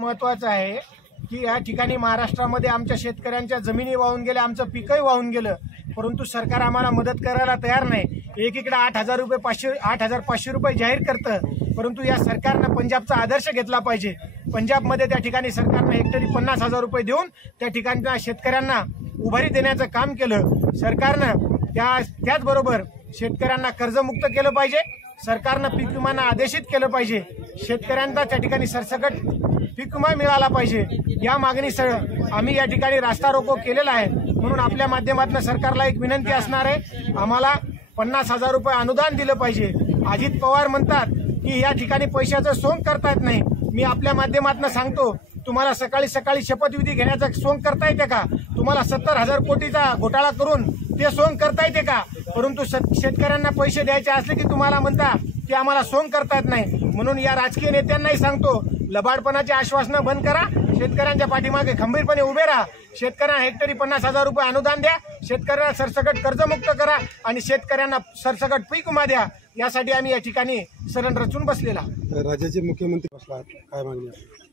महत्त्वाचं आहे की या ठिकाणी महाराष्ट्रामध्ये आमच्या शेतकऱ्यांच्या जमिनी वाहून गेल्या, आमचं पीकही वाहून गेलं, परंतु सरकार आम्हाला मदत करायला तयार नाही। एकीकडे 8,500 रुपये जाहीर करतं, परंतु या सरकारनं पंजाबचा आदर्श घेतला पाहिजे। पंजाबमध्ये त्या ठिकाणी सरकारनं हेक्टरी 50,000 रुपये देऊन त्या ठिकाणच्या शेतकऱ्यांना उभारी देण्याचं काम केलं। सरकारनं त्याचबरोबर शेतकऱ्यांना कर्जमुक्त केलं पाहिजे, सरकारनं पीक विमाना आदेशित केलं पाहिजे, शेतकऱ्यांना त्या ठिकाणी सरसकट पीक विमा मिळाला पाहिजे। या मागणीसह आम्ही या ठिकाणी रास्ता रोको केलेला आहे। म्हणून आपल्या माध्यमातून सरकारला एक विनंती असणार आहे, आम्हाला 50,000 रुपये अनुदान दिलं पाहिजे। अजित पवार म्हणतात की या ठिकाणी पैशाचं सोंग करता येत नाही। मी आपल्या माध्यमातून सांगतो, तुम्हाला सकाळी सकाळी शपथविधी घेण्याचा सोंग करता येते का? तुम्हाला 70,000 कोटीचा घोटाळा करून ते सोंग करता येते का? परंतु शेतकऱ्यांना पैसे द्यायचे असले की तुम्हाला म्हणता की आम्हाला सोंग करता येत नाही। म्हणून या राजकीय नेत्यांनाही सांगतो, लबाडपणाची आश्वासनं बंद करा, शेतकऱ्यांच्या पाठीमागे खंबीरपणे उभे राहा, शेतकऱ्यांना हेक्टरी 50,000 रुपये अनुदान द्या, शेतकऱ्यांना सरसकट कर्जमुक्त करा आणि शेतकऱ्यांना सरसकट पीक विमा द्या। यासाठी आम्ही या ठिकाणी सरण रचून बसलेला। राज्याचे मुख्यमंत्री काय मागणी आहे?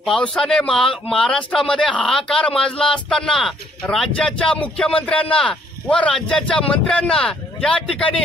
पावसाने महाराष्ट्रामध्ये हाहाकार माजला असताना राज्याच्या मुख्यमंत्र्यांना व राज्याच्या मंत्र्यांना या ठिकाणी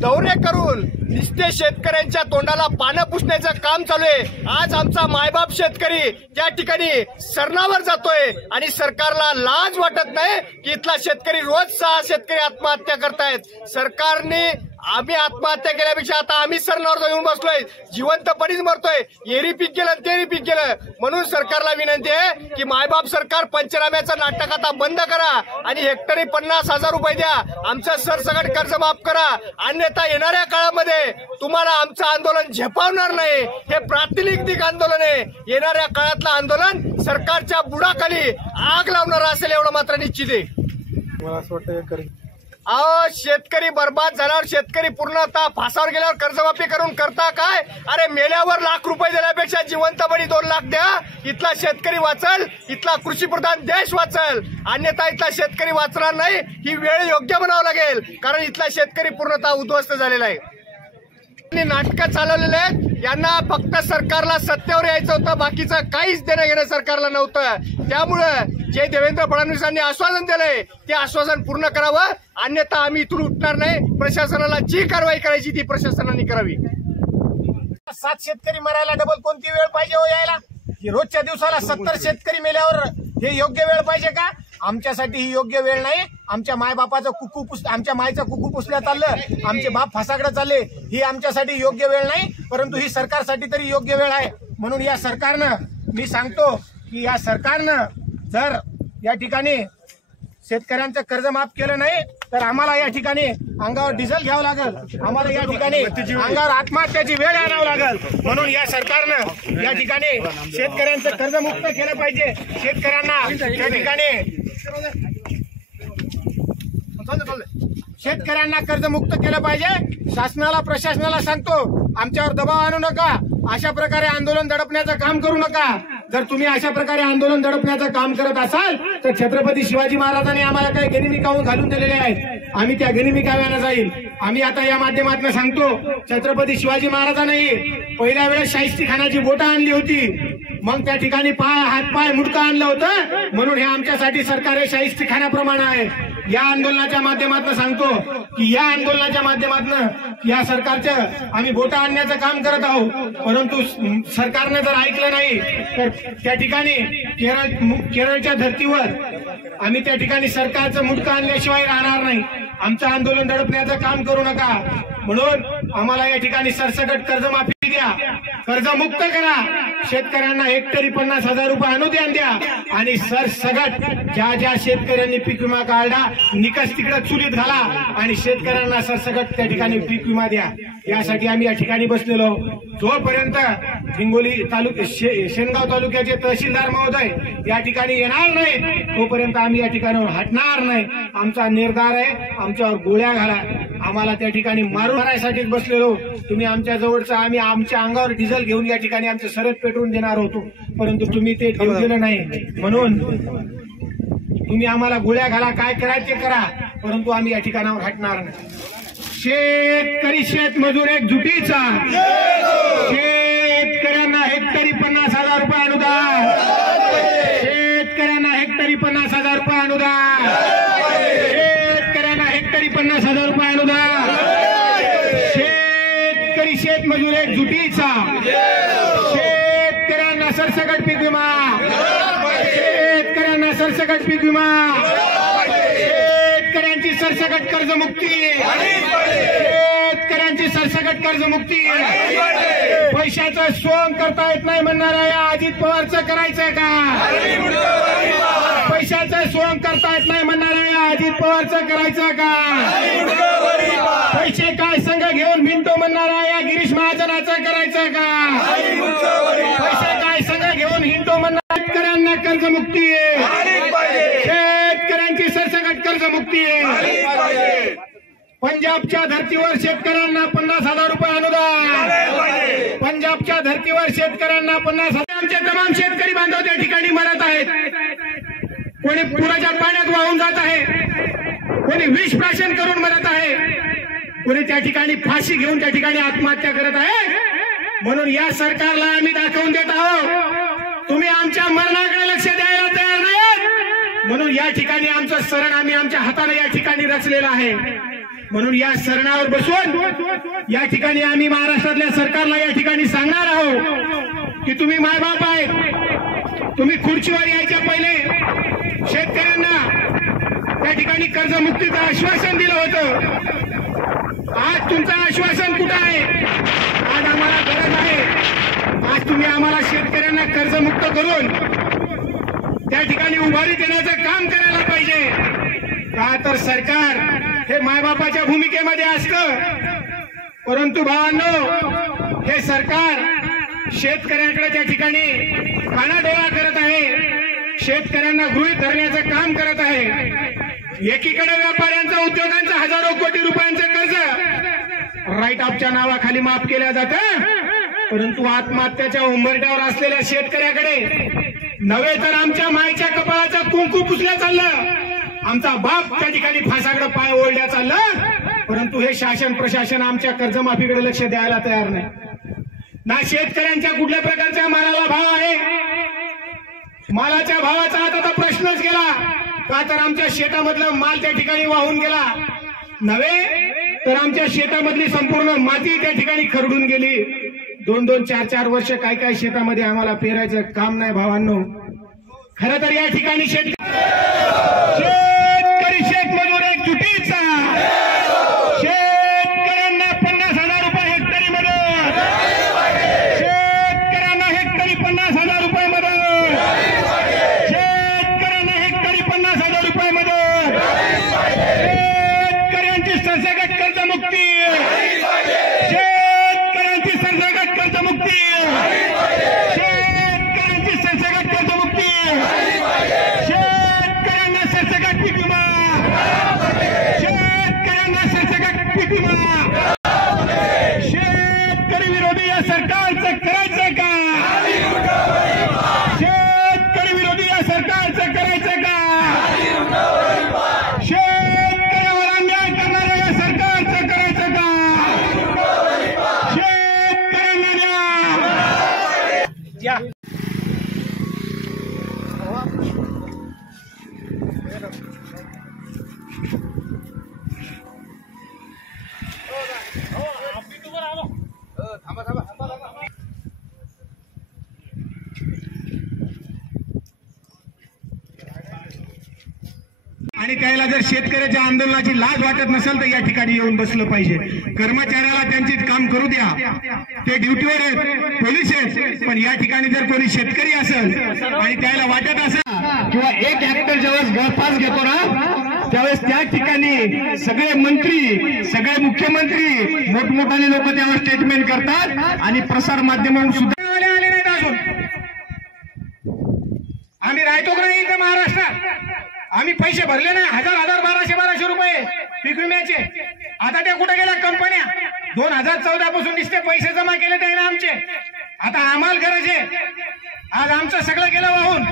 दौरे करून नुसते शेतकऱ्यांच्या तोंडाला पानं पुसण्याचं काम चालू आहे। आज आमचा मायबाप शेतकरी त्या ठिकाणी सरणावर जातोय आणि सरकारला लाज वाटत नाही की इथला शेतकरी रोज 6 शेतकरी आत्महत्या करतायत। सरकारने आम्ही आत्महत्या केल्यापेक्षा आता आम्ही सरणावर येऊन बसलोय, जिवंतपणीच मरतोय, एरी पीक गेलं तेरी पीक गेलं। म्हणून सरकारला विनंती आहे की मायबाप सरकार पंचनाम्याचं नाटक आता बंद करा आणि हेक्टरी 50,000 रुपये द्या, आमचं सरसकट कर्ज माफ करा, अन्यथा येणाऱ्या काळामध्ये तुम्हाला आमचं आंदोलन झेपावणार नाही। हे प्रातिनिधिक आंदोलन आहे, येणाऱ्या काळातलं आंदोलन सरकारच्या बुडाखाली आग लावणार असेल एवढं मात्र निश्चित आहे। मला असं वाटतं शेतकरी बर्बाद झाल्यावर, शेतकरी पूर्णतः फासावर गेल्यावर कर्जमाफी करून करता काय? अरे मेल्यावर लाख रुपये देण्यापेक्षा जिवंतपणी 2 लाख द्या, इथला शेतकरी वाचल, इथला कृषीप्रधान देश वाचल, अन्यथा इथला शेतकरी वाचणार नाही। ही वेळ योग्य बनावं लागेल, कारण इथला शेतकरी पूर्णतः उद्ध्वस्त झालेला आहे। नाटकं चालवलेले आहेत, यांना फक्त सरकारला सत्तेवर यायचं होतं, बाकीचं काहीच देणं घेणं सरकारला नव्हतं। त्यामुळं जे देवेंद्र फडणवीसांनी आश्वासन दिलंय ते आश्वासन पूर्ण करावं, अन्यथा आम्ही इथून उठणार नाही। प्रशासनाला जी कारवाई करायची ती प्रशासनाने करावी। 7 शेतकरी मरायला डबल कोणती वेळ पाहिजे हो यायला? रोजच्या दिवसाला 70 शेतकरी मेल्यावर हे योग्य वेळ पाहिजे का? आमच्यासाठी ही योग्य वेळ नाही। आमच्या मायबापाचं आमच्या मायचं कुकू पुसल्या चाललं, आमचे बाप फासाकडे चालले, ही आमच्यासाठी योग्य वेळ नाही, परंतु ही सरकारसाठी तरी योग्य वेळ आहे। म्हणून या सरकारनं, मी सांगतो की या सरकारनं जर या ठिकाणी शेतकऱ्यांचं कर्ज माफ केलं नाही तर आम्हाला या ठिकाणी अंगावर डिझेल घ्यावं लागेल, आम्हाला या ठिकाणी अंगावर आत्महत्याची वेळ आणावं लागेल। म्हणून या सरकारनं या ठिकाणी शेतकऱ्यांचं कर्जमुक्त केलं पाहिजे, शेतकऱ्यांना या ठिकाणी कर्जमुक्त केलं पाहिजे। शासनाला, प्रशासनाला सांगतो, आमच्यावर दबाव आणू नका, अशा प्रकारे आंदोलन दडपण्याचं काम करू नका। जर तुम्ही अशा प्रकारे आंदोलन दडपण्याचं काम करत असाल तर छत्रपती शिवाजी महाराजांनी आम्हाला काही गनिमी घालून दिलेले आहेत, आम्ही त्या गनिमी काव्यानं जाईल। आम्ही आता या माध्यमातून सांगतो, छत्रपती शिवाजी महाराजांनी पहिल्या वेळेस शाहिस्तेखानाची बोटं आणली होती, मग त्या ठिकाणी हातपाय मुडकं आणलं होतं, म्हणून हे आमच्यासाठी सरकार हे शाहिस्तेखानाप्रमाणे आहे। या आंदोलनाच्या माध्यमातून सांगतो की या आंदोलनाच्या माध्यमातून या सरकारचं आम्ही बोटं आणण्याचं काम करत आहोत, परंतु सरकारने जर ऐकलं नाही तर त्या ठिकाणी केरळच्या धर्तीवर आम्ही त्या ठिकाणी सरकारचं मुडकं आणल्याशिवाय राहणार नाही। आमचं आंदोलन दडपण्याचं काम करू नका। म्हणून आम्हाला या ठिकाणी सरसकट कर्जमाफी द्या, कर्जमुक्त करा, शेतकऱ्यांना हेक्टरी 50,000 रुपये अनुदान द्या आणि सरसकट ज्या शेतकऱ्यांनी पीक विमा काढला निकष तिकडे चुलीत घाला आणि शेतकऱ्यांना सरसकट त्या ठिकाणी पीक विमा द्या। यासाठी आम्ही या ठिकाणी बसलेलो। जोपर्यंत हिंगोली शेनगाव तालुक्याचे तहसीलदार महोदय या ठिकाणी येणार नाही तोपर्यंत आम्ही या ठिकाणावर हटणार नाही। आमचा निर्धार आहे, आमच्यावर गोळ्या घाला, आम्हाला त्या ठिकाणी मारून मारायसाठीच बसलेलो। तुम्ही आमच्या जवळचं, आम्ही आमच्या अंगावर डिझेल घेऊन या ठिकाणी आमचं सरत पेटवून देणार होतो, परंतु तुम्ही ते घेऊन दिलं नाही। म्हणून तुम्ही आम्हाला गोळ्या घाला, काय करायचं ते करा, परंतु आम्ही या ठिकाणावर हटणार नाही। शेतकरी शेतमजूर एकजुटीचा, शेतकऱ्यांना शेतकऱ्यांना हेक्टरी 50,000 रुपये अनुदान, शेतकऱ्यांना हेक्टरी 50,000 रुपये अनुदान, शेतकऱ्यांना हेक्टरी 50,000 रुपये अनुदान, शेतकरी शेतमजूर एकजुटीचा, शेतकऱ्यांना सरसकट पीक विमा, शेतकऱ्यांना सरसकट पीक विमा, शेतकऱ्यांची सरसकट कर्जमुक्ती, शेतकऱ्यांची सरसकट कर्जमुक्ती, पैशाचं सोंग करता येत नाही म्हणणाऱ्या या अजित पवारचं करायचं का? पैशाचं सोंग करता येत नाही म्हणणाऱ्या या अजित पवारचं करायचं का? पैसे काय संघ घेऊन भिंतो म्हणणाऱ्या या गिरीश महाजनाचं करायचं का? पैसे काय संघ घेऊन हिंडतो म्हणणाऱ्या शेतकऱ्यांना कर्जमुक्ती, शेतकऱ्यांची सरसकट कर्जमुक्ती, पंजाबच्या धर्तीवर शेतकऱ्यांना 50,000 रुपये अनुदान, पंजाबच्या धर्तीवर शेतकऱ्यांना 50,000. आमचे तमाम शेतकरी बांधव त्या ठिकाणी मरत आहेत, कोणी पुराच्या पाण्यात वाहून जात आहे, कोणी विष प्राशन करून मरत आहे, कोणी त्या ठिकाणी फाशी घेऊन त्या ठिकाणी आत्महत्या करत आहे. म्हणून या सरकारला आम्ही दाखवून देत आहोत तुम्ही आमच्या मरणाकडे लक्ष द्यायला तयार नाहीत. म्हणून या ठिकाणी आमचं सरण आम्ही आमच्या हाताने या ठिकाणी रचलेलं आहे. म्हणून या सरणावर बसून या ठिकाणी आम्ही महाराष्ट्रातल्या सरकारला या ठिकाणी सांगणार आहोत की तुम्ही मायबाप आहेत, तुम्ही खुर्चीवर यायच्या पहिले शेतकऱ्यांना त्या ठिकाणी कर्जमुक्तीचं आश्वासन दिलं होतं. आज तुमचं आश्वासन कुठं आहे? आज आम्हाला गरज आहे, आज तुम्ही आम्हाला शेतकऱ्यांना कर्जमुक्त करून त्या ठिकाणी उभारी देण्याचं काम करायला पाहिजे. का तर सरकार हे मायबापाच्या भूमिकेमध्ये असतं, परंतु भावांनो हे सरकार शेतकऱ्यांकडे त्या ठिकाणी कानाडोळा करत आहे, शेतकऱ्यांना गृहीत धरण्याचं काम करत आहे. एकीकडे व्यापाऱ्यांचं उद्योगांचं हजारो कोटी रुपयांचं कर्ज राईट ऑफच्या नावाखाली माफ केलं जातं, परंतु आत्महत्याच्या उंबरठ्यावर असलेल्या शेतकऱ्याकडे नव्हे तर आमच्या मायच्या कपाळाचं कुंकू पुसल्या चाललं, आमचा बाप त्या ठिकाणी फासाकडे पाय ओढल्या चाललं, परंतु हे शासन प्रशासन आमच्या कर्जमाफीकडे लक्ष द्यायला तयार नाही. ना शेतकऱ्यांच्या कुठल्या प्रकारच्या मालाला भाव आहे, मालाच्या भावाचा आता तर प्रश्नच गेला. का तर आमच्या शेतामधला माल त्या ठिकाणी वाहून गेला, नव्हे तर आमच्या शेतामधली संपूर्ण माती त्या ठिकाणी खरडून गेली. 2-2, 4-4 वर्ष काय काय शेतामध्ये आम्हाला पेरायचं काम नाही. भावांनो खरं तर या ठिकाणी शेतकरी शेतमजूर एकजुटीचा, शेतकऱ्यांना 50,000 रुपये हेक्टरी मदत, शेतकऱ्यांना हेक्टरी 50,000 रुपये मदत, शेतकऱ्यांना हेक्टरी 50,000 रुपये मदत, शेतकऱ्यांची सरसकट कर्जमुक्ती, शेतकऱ्यांची सरसकट कर्जमुक्ती, शेतकऱ्यांची सरसकट कर्जमुक्ती, शेतकऱ्यांना सरसकट पीक विमा, शेतकऱ्यांना सरसकट पीक विमा. शेतकरी विरोधी या सरकारचं करायचं का? शेतकरी विरोधी या सरकारचं करायचं का? शेतकऱ्यावर अन्याय करणाऱ्या या सरकारचं करायचं का? शेतकऱ्यांना न्याय. आणि त्याला जर शेतकऱ्याच्या आंदोलनाची लाज वाटत नसेल तर या ठिकाणी येऊन बसलं पाहिजे. कर्मचाऱ्याला त्यांची काम करू द्या, ते ड्युटीवर आहेत, पोलीस आहेत, पण या ठिकाणी जर कोणी शेतकरी असेल आणि त्याला वाटत असेल किंवा एक ऍक्टर ज्यावेळेस गळफास घेतो ना त्यावेळेस त्या ठिकाणी सगळे मंत्री, सगळे मुख्यमंत्री, मोठमोठाले लोक त्यावर स्टेटमेंट करतात आणि प्रसार माध्यमांवर सुद्धा आले नाहीत अजून. आम्ही राहतो का नाही इथं महाराष्ट्रात? आम्ही पैसे भरले नाही, 1000, 1200 रुपये पीक विम्याचे. आता त्या कुठे गेल्या कंपन्या? 2014 पासून नुसते पैसे जमा केले त्याने आमचे. आता आम्हाला गरज आहे, आज आमचं सगळं गेलं वाहून.